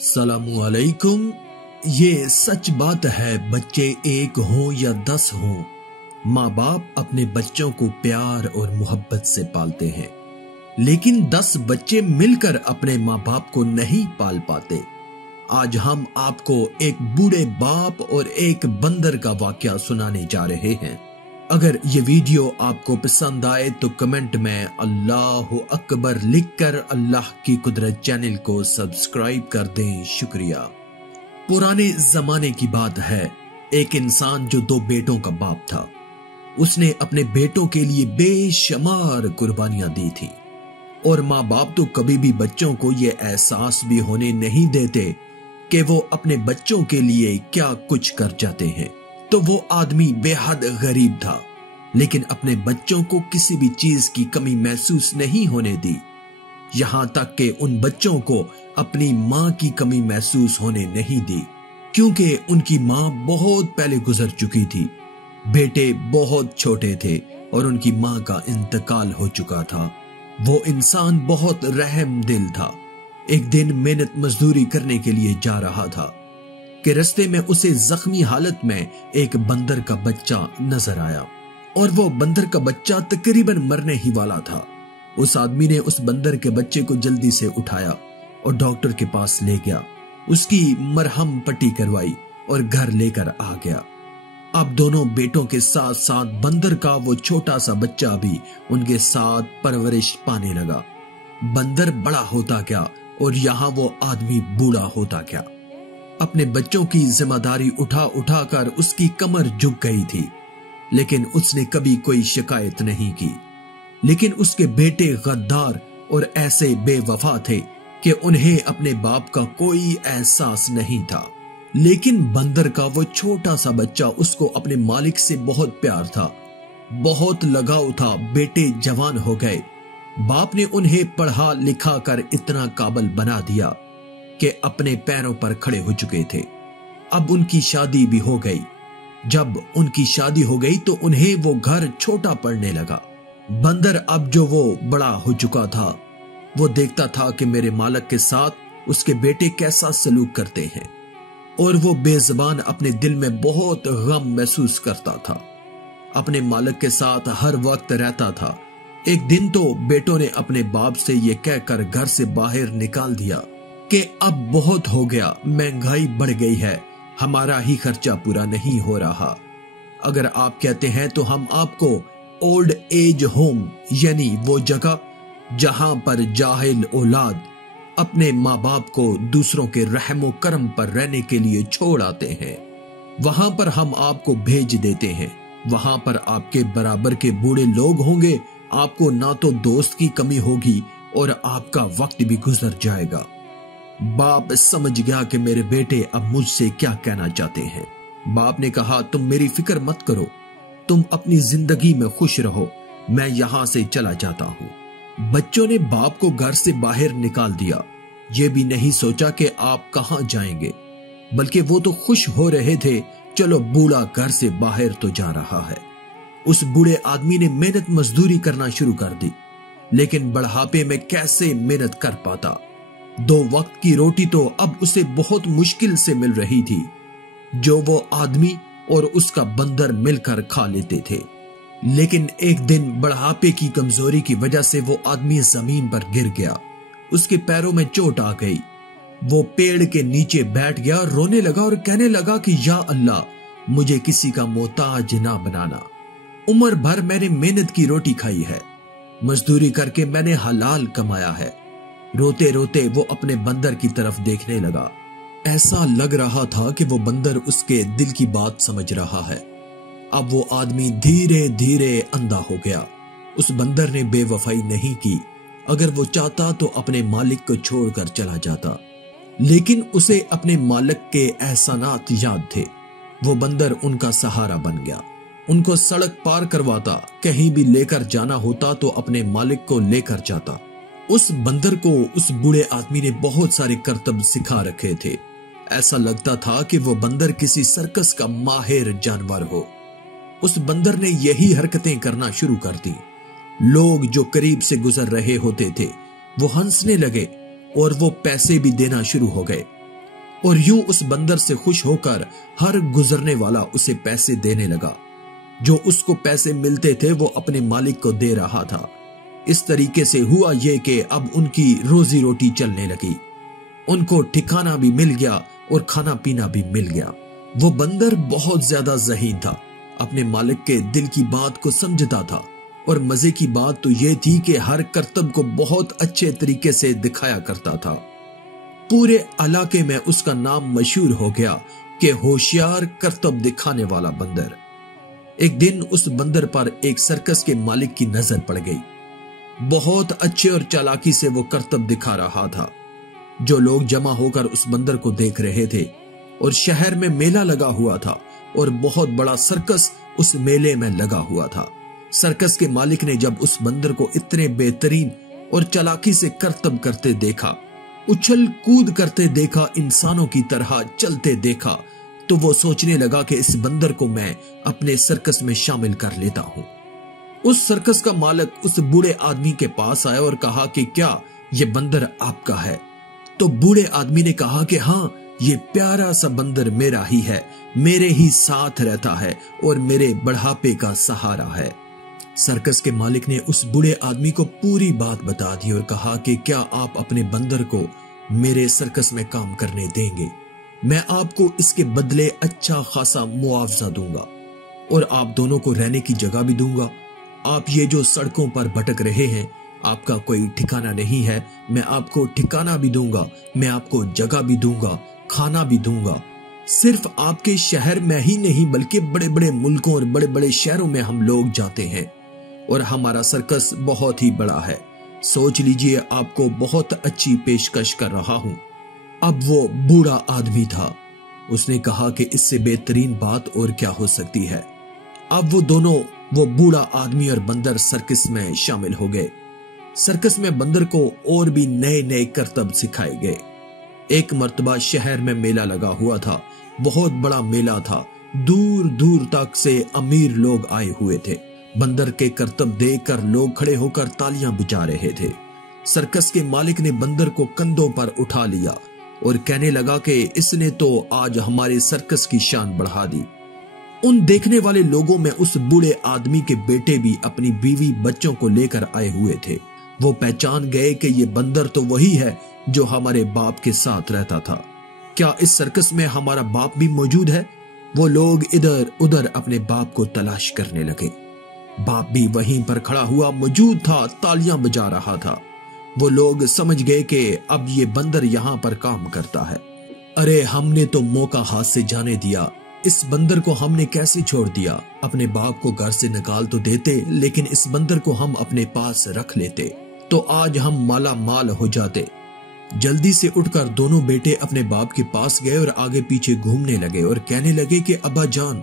السلام علیکم۔ یہ سچ بات ہے، بچے ایک ہوں یا 10 ہوں، ماں باپ اپنے بچوں کو پیار اور محبت سے پالتے ہیں، لیکن 10 بچے مل کر اپنے ماں باپ کو نہیں پال پاتے۔ آج ہم آپ کو ایک بوڑھے باپ اور ایک بندر کا واقعہ سنانے جا رہے ہیں۔ اگر یہ ویڈیو آپ کو پسند آئے تو کمنٹ میں اللہ اکبر لکھ کر اللہ کی قدرت چینل کو سبسکرائب کر دیں، شکریہ۔ پرانے زمانے کی بات ہے، ایک انسان جو 2 بیٹوں کا باپ تھا، اس نے اپنے بیٹوں کے لیے بے شمار قربانیاں دی تھی، اور ماں باپ تو کبھی بھی بچوں کو یہ احساس بھی ہونے نہیں دیتے کہ وہ اپنے بچوں کے لیے کیا کچھ کر جاتے ہیں۔ تو وہ آدمی بے حد غریب تھا، لیکن اپنے بچوں کو کسی بھی چیز کی کمی محسوس نہیں ہونے دی، یہاں تک کہ ان بچوں کو اپنی ماں کی کمی محسوس ہونے نہیں دی، کیونکہ ان کی ماں بہت پہلے گزر چکی تھی۔ بیٹے بہت چھوٹے تھے اور ان کی ماں کا انتقال ہو چکا تھا۔ وہ انسان بہت رحم دل تھا۔ ایک دن محنت مزدوری کرنے کے لیے جا رہا تھا کہ رستے میں اسے زخمی حالت میں ایک بندر کا بچہ نظر آیا، اور وہ بندر کا بچہ تقریباً مرنے ہی والا تھا۔ اس آدمی نے اس بندر کے بچے کو جلدی سے اٹھایا اور ڈاکٹر کے پاس لے گیا، اس کی مرہم پٹی کروائی اور گھر لے کر آ گیا۔ اب دونوں بیٹوں کے ساتھ ساتھ بندر کا وہ چھوٹا سا بچہ بھی ان کے ساتھ پرورش پانے لگا۔ بندر بڑا ہوتا گیا اور یہاں وہ آدمی بوڑھا ہوتا گیا۔ اپنے بچوں کی ذمہ داری اٹھا اٹھا کر اس کی کمر جھک گئی تھی، لیکن اس نے کبھی کوئی شکایت نہیں کی۔ لیکن اس کے بیٹے غدار اور ایسے بے وفا تھے کہ انہیں اپنے باپ کا کوئی احساس نہیں تھا۔ لیکن بندر کا وہ چھوٹا سا بچہ اس کو اپنے مالک سے بہت پیار تھا، بہت لگاؤ تھا۔ بیٹے جوان ہو گئے، باپ نے انہیں پڑھا لکھا کر اتنا قابل بنا دیا کہ اپنے پیروں پر کھڑے ہو چکے تھے۔ اب ان کی شادی بھی ہو گئی۔ جب ان کی شادی ہو گئی تو انہیں وہ گھر چھوٹا پڑنے لگا۔ بندر اب جو وہ بڑا ہو چکا تھا، وہ دیکھتا تھا کہ میرے مالک کے ساتھ اس کے بیٹے کیسا سلوک کرتے ہیں، اور وہ بے زبان اپنے دل میں بہت غم محسوس کرتا تھا۔ اپنے مالک کے ساتھ ہر وقت رہتا تھا۔ ایک دن تو بیٹوں نے اپنے باپ سے یہ کہہ کر گھر سے باہر نکال دیا کہ اب بہت ہو گیا، مہنگائی بڑھ گئی ہے، ہمارا ہی خرچہ پورا نہیں ہو رہا۔ اگر آپ کہتے ہیں تو ہم آپ کو اولڈ ایج ہوم، یعنی وہ جگہ جہاں پر جاہل اولاد اپنے ماں باپ کو دوسروں کے رحم و کرم پر رہنے کے لیے چھوڑ آتے ہیں، وہاں پر ہم آپ کو بھیج دیتے ہیں۔ وہاں پر آپ کے برابر کے بوڑھے لوگ ہوں گے، آپ کو نہ تو دوست کی کمی ہوگی اور آپ کا وقت بھی گزر جائے گا۔ باپ سمجھ گیا کہ میرے بیٹے اب مجھ سے کیا کہنا چاہتے ہیں۔ باپ نے کہا، تم میری فکر مت کرو، تم اپنی زندگی میں خوش رہو، میں یہاں سے چلا جاتا ہوں۔ بچوں نے باپ کو گھر سے باہر نکال دیا، یہ بھی نہیں سوچا کہ آپ کہاں جائیں گے، بلکہ وہ تو خوش ہو رہے تھے، چلو بوڑھا گھر سے باہر تو جا رہا ہے۔ اس بوڑھے آدمی نے محنت مزدوری کرنا شروع کر دی، لیکن بڑھاپے میں کیسے محنت کر پاتا؟ 2 وقت کی روٹی تو اب اسے بہت مشکل سے مل رہی تھی، جو وہ آدمی اور اس کا بندر مل کر کھا لیتے تھے۔ لیکن ایک دن بڑھاپے کی کمزوری کی وجہ سے وہ آدمی زمین پر گر گیا، اس کے پیروں میں چوٹ آ گئی۔ وہ پیڑ کے نیچے بیٹھ گیا، رونے لگا اور کہنے لگا کہ یا اللہ، مجھے کسی کا محتاج نہ بنانا۔ عمر بھر میں نے محنت کی روٹی کھائی ہے، مزدوری کر کے میں نے حلال کمایا ہے۔ روتے روتے وہ اپنے بندر کی طرف دیکھنے لگا، ایسا لگ رہا تھا کہ وہ بندر اس کے دل کی بات سمجھ رہا ہے۔ اب وہ آدمی دھیرے دھیرے اندھا ہو گیا۔ اس بندر نے بے وفائی نہیں کی، اگر وہ چاہتا تو اپنے مالک کو چھوڑ کر چلا جاتا، لیکن اسے اپنے مالک کے احسانات یاد تھے۔ وہ بندر ان کا سہارا بن گیا، ان کو سڑک پار کرواتا، کہیں بھی لے کر جانا ہوتا تو اپنے مالک کو لے کر جاتا۔ اس بندر کو اس بوڑھے آدمی نے بہت سارے کرتب سکھا رکھے تھے، ایسا لگتا تھا کہ وہ بندر کسی سرکس کا ماہر جانور ہو۔ اس بندر نے یہی حرکتیں کرنا شروع کر دی۔ لوگ جو قریب سے گزر رہے ہوتے تھے وہ ہنسنے لگے اور وہ پیسے بھی دینا شروع ہو گئے۔ اور یوں اس بندر سے خوش ہو کر ہر گزرنے والا اسے پیسے دینے لگا۔ جو اس کو پیسے ملتے تھے وہ اپنے مالک کو دے رہا تھا۔ اس طریقے سے ہوا یہ کہ اب ان کی روزی روٹی چلنے لگی، ان کو ٹھکانہ بھی مل گیا اور کھانا پینا بھی مل گیا۔ وہ بندر بہت زیادہ ذہین تھا، اپنے مالک کے دل کی بات کو سمجھتا تھا، اور مزے کی بات تو یہ تھی کہ ہر کرتب کو بہت اچھے طریقے سے دکھایا کرتا تھا۔ پورے علاقے میں اس کا نام مشہور ہو گیا کہ ہوشیار کرتب دکھانے والا بندر۔ ایک دن اس بندر پر ایک سرکس کے مالک کی نظر پڑ گئی۔ بہت اچھے اور چالاکی سے وہ کرتب دکھا رہا تھا۔ جو لوگ جمع ہو کر اس بندر کو دیکھ رہے تھے، اور شہر میں میلہ لگا ہوا تھا اور بہت بڑا سرکس اس میلے میں لگا ہوا تھا۔ سرکس کے مالک نے جب اس بندر کو اتنے بہترین اور چالاکی سے کرتب کرتے دیکھا، اچھل کود کرتے دیکھا، انسانوں کی طرح چلتے دیکھا، تو وہ سوچنے لگا کہ اس بندر کو میں اپنے سرکس میں شامل کر لیتا ہوں۔ اس سرکس کا مالک اس بوڑھے آدمی کے پاس آیا اور کہا کہ کیا یہ بندر آپ کا ہے؟ تو بوڑھے آدمی نے کہا کہ ہاں، یہ پیارا سا بندر میرا ہی ہے، میرے ہی ساتھ رہتا ہے اور میرے بڑھاپے کا سہارا ہے۔ سرکس کے مالک نے اس بوڑھے آدمی کو پوری بات بتا دی اور کہا کہ کیا آپ اپنے بندر کو میرے سرکس میں کام کرنے دیں گے؟ میں آپ کو اس کے بدلے اچھا خاصا معاوضہ دوں گا، اور آپ دونوں کو رہنے کی جگہ بھی دوں گا۔ آپ یہ جو سڑکوں پر بھٹک رہے ہیں، آپ کا کوئی ٹھکانہ نہیں ہے، میں آپ کو ٹھکانہ بھی دوں گا، میں آپ کو جگہ بھی دوں گا، کھانا بھی دوں گا۔ صرف آپ کے شہر میں ہی نہیں بلکہ بڑے بڑے ملکوں اور بڑے بڑے شہروں میں ہم لوگ جاتے ہیں، اور ہمارا سرکس بہت ہی بڑا ہے۔ سوچ لیجئے، آپ کو بہت اچھی پیشکش کر رہا ہوں۔ اب وہ بوڑھا آدمی تھا، اس نے کہا کہ اس سے بہترین بات اور کیا ہو سکتی ہے۔ اب وہ دونوں، وہ بوڑھا آدمی اور بندر، سرکس میں شامل ہو گئے۔ سرکس میں بندر کو اور بھی نئے نئے کرتب سکھائے گئے۔ ایک مرتبہ شہر میں میلہ لگا ہوا تھا، بہت بڑا میلہ تھا، دور دور تک سے امیر لوگ آئے ہوئے تھے۔ بندر کے کرتب دیکھ کر لوگ کھڑے ہو کر تالیاں بجا رہے تھے۔ سرکس کے مالک نے بندر کو کندھوں پر اٹھا لیا اور کہنے لگا کہ اس نے تو آج ہمارے سرکس کی شان بڑھا دی۔ ان دیکھنے والے لوگوں میں اس بوڑھے آدمی کے بیٹے بھی اپنی بیوی بچوں کو لے کر آئے ہوئے تھے۔ وہ پہچان گئے کہ یہ بندر تو وہی ہے جو ہمارے باپ کے ساتھ رہتا تھا۔ کیا اس سرکس میں ہمارا باپ بھی موجود ہے؟ وہ لوگ ادھر ادھر اپنے باپ کو تلاش کرنے لگے۔ باپ بھی وہیں پر کھڑا ہوا موجود تھا، تالیاں بجا رہا تھا۔ وہ لوگ سمجھ گئے کہ اب یہ بندر یہاں پر کام کرتا ہے۔ ارے ہم نے تو موقع ہاتھ سے جانے دیا، اس بندر کو ہم نے کیسے چھوڑ دیا؟ اپنے باپ کو گھر سے نکال تو دیتے، لیکن اس بندر کو ہم اپنے پاس رکھ لیتے تو آج ہم مالا مال ہو جاتے۔ جلدی سے اٹھ کر دونوں بیٹے اپنے باپ کے پاس گئے اور آگے پیچھے گھومنے لگے اور کہنے لگے کہ ابا جان،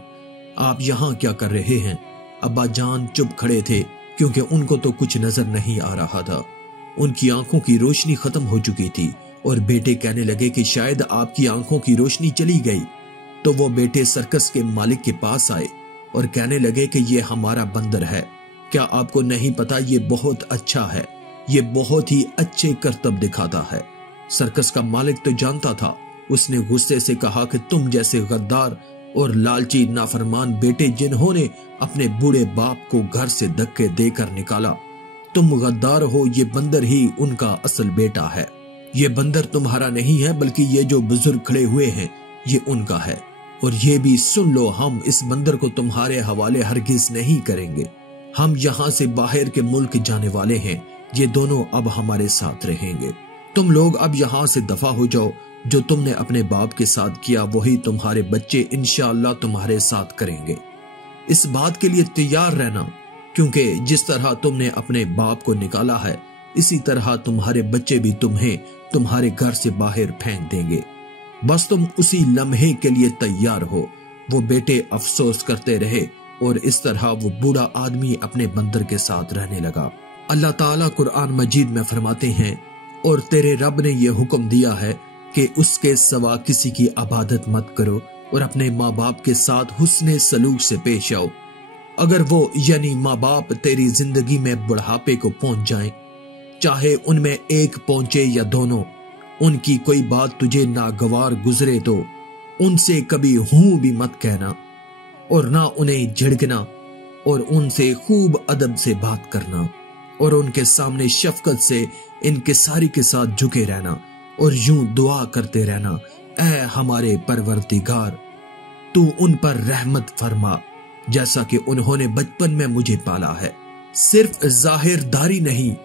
آپ یہاں کیا کر رہے ہیں؟ ابا جان چپ کھڑے تھے، کیونکہ ان کو تو کچھ نظر نہیں آ رہا تھا۔ ان کی آنکھوں کی روشنی ختم ہو چکی تھی، اور بیٹے کہنے لگے کہ شاید آپ کی آنکھوں کی روشنی چلی گئی۔ تو وہ بیٹے سرکس کے مالک کے پاس آئے اور کہنے لگے کہ یہ ہمارا بندر ہے، کیا آپ کو نہیں پتا یہ بہت اچھا ہے، یہ بہت ہی اچھے کرتب دکھاتا ہے۔ سرکس کا مالک تو جانتا تھا، اس نے غصے سے کہا کہ تم جیسے غدار اور لالچی نافرمان بیٹے جنہوں نے اپنے بوڑھے باپ کو گھر سے دھکے دے کر نکالا، تم غدار ہو، یہ بندر ہی ان کا اصل بیٹا ہے۔ یہ بندر تمہارا نہیں ہے بلکہ یہ جو بزرگ کھڑے ہوئے ہیں یہ ان کا ہے، اور یہ بھی سن لو، ہم اس بندر کو تمہارے حوالے ہرگز نہیں کریں گے۔ ہم یہاں سے باہر کے ملک جانے والے ہیں، یہ دونوں اب ہمارے ساتھ رہیں گے۔ تم لوگ اب یہاں سے دفع ہو جاؤ، جو تم نے اپنے باپ کے ساتھ کیا وہی تمہارے بچے انشاءاللہ تمہارے ساتھ کریں گے۔ اس بات کے لیے تیار رہنا، کیونکہ جس طرح تم نے اپنے باپ کو نکالا ہے اسی طرح تمہارے بچے بھی تمہیں تمہارے گھر سے باہر پھینک دیں گے۔ بس تم اسی لمحے کے لیے تیار ہو۔ وہ بیٹے افسوس کرتے رہے، اور اس طرح وہ بوڑھا آدمی اپنے بندر کے ساتھ رہنے لگا۔ اللہ تعالیٰ قرآن مجید میں فرماتے ہیں، اور تیرے رب نے یہ حکم دیا ہے کہ اس کے سوا کسی کی عبادت مت کرو، اور اپنے ماں باپ کے ساتھ حسن سلوک سے پیش آؤ، اگر وہ یعنی ماں باپ تیری زندگی میں بڑھاپے کو پہنچ جائیں، چاہے ان میں ایک پہنچے یا دونوں، ان کی کوئی بات تجھے ناگوار گزرے تو ان سے کبھی ہوں بھی مت کہنا، اور نہ انہیں جھڑکنا، اور ان سے خوب ادب سے بات کرنا، اور ان کے سامنے شفقت سے انکساری کے ساتھ جھکے رہنا، اور یوں دعا کرتے رہنا، اے ہمارے پروردگار تو ان پر رحمت فرما جیسا کہ انہوں نے بچپن میں مجھے پالا ہے۔ صرف ظاہر داری نہیں،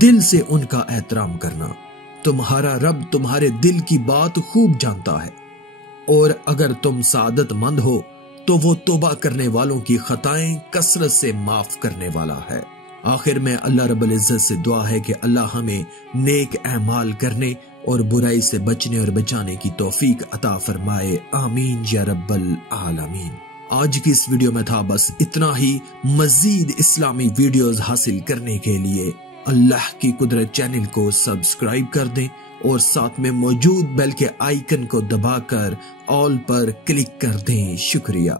دل سے ان کا احترام کرنا۔ تمہارا رب تمہارے دل کی بات خوب جانتا ہے، اور اگر تم سعادت مند ہو تو وہ توبہ کرنے والوں کی خطائیں کثرت سے معاف کرنے والا ہے۔ آخر میں اللہ رب العزت سے دعا ہے کہ اللہ ہمیں نیک اعمال کرنے اور برائی سے بچنے اور بچانے کی توفیق عطا فرمائے، آمین یا رب العالمین۔ آج کی اس ویڈیو میں تھا بس اتنا ہی۔ مزید اسلامی ویڈیوز حاصل کرنے کے لیے اللہ کی قدرت چینل کو سبسکرائب کر دیں اور ساتھ میں موجود بیل کے آئیکن کو دبا کر آل پر کلک کر دیں۔ شکریہ۔